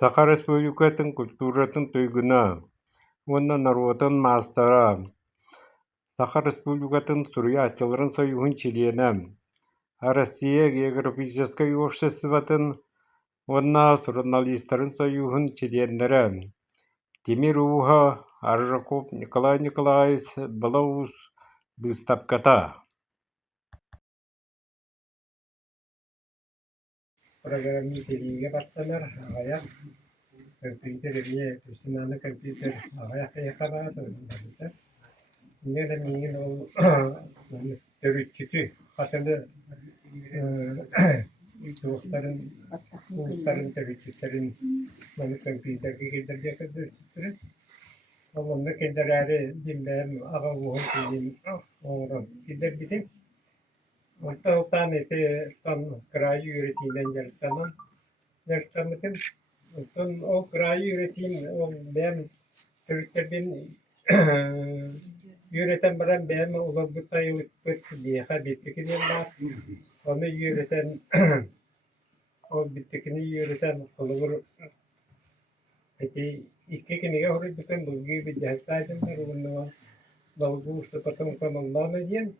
Саха Республикатын культуратын туйгуна, уонна наруотун маастара, Саха Республикатын Суруя Ачылырын союхун чилиэна, Россия географической обществотын, уонна журналисттарын союхун чилиэннэрэ, Тимир Уха, Аржаков Николай Николаевич Балаус Быстапката. Программы телевизия баттанар, аяк компьютер или personal компьютер, аяк яхара да. Не да мин ол төрүчүтү хатында dostların төрүчүттерин мен компьютерге келдерге көрсөтүрүп, олонда келдерәре димдем ага уһун тиин оорон килдер битим. Оттан эте тан край юретинен жартанан жартамытым. Оттан о край юретин ол бем төрүттерден Yüreten baran benim olabıta yılık diye bittikini var. Onu yüreten o bittikini yüreten kılıbır peki iki kiniye horu bütün bu gibi cehtaydım var onu dalgu usta patım tamamlanma diyen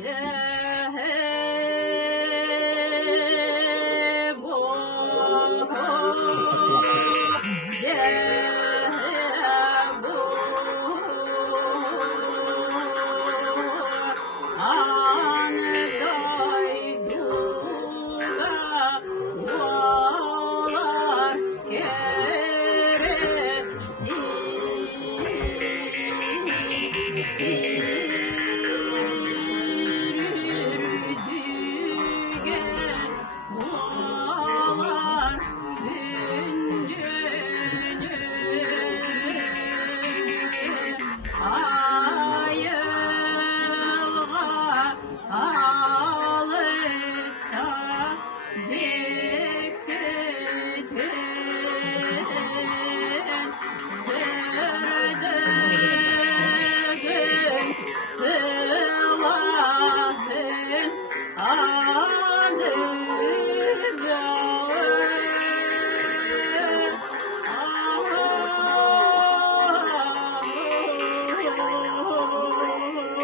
Yeah.